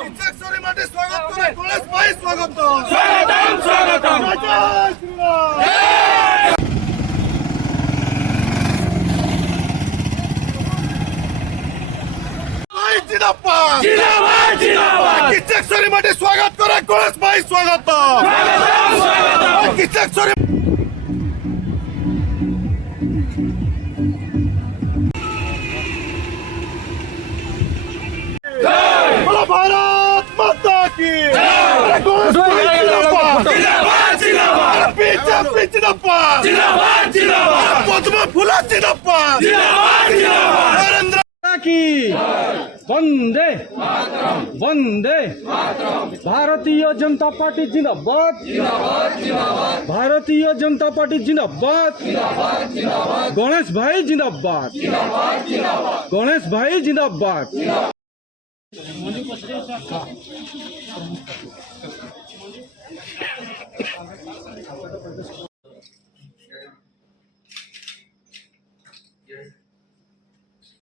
किचकसोरी माटे स्वागत करे गणेश भाई स्वागत स्वागतम स्वागतम जय श्री राम भाई जिंदाबाद जिंदाबाद जिंदाबाद किचकसोरी माटे स्वागत करे गणेश भाई स्वागत स्वागतम स्वागतम किचकसोरी बोलो भारत माता की गणेश भाई जिंदाबाद जिंदाबाद जिंदाबाद बीजेपी जिंदाबाद जिंदाबाद जिंदाबाद पद्म फुला जिंदाबाद जिंदाबाद जिंदाबाद नरेंद्र की वंदे वंदे भारतीय जनता पार्टी जिंदाबाद भारतीय जनता पार्टी जिंदाबाद गणेश भाई जिंदाबाद गणेश भाई जिंदाबाद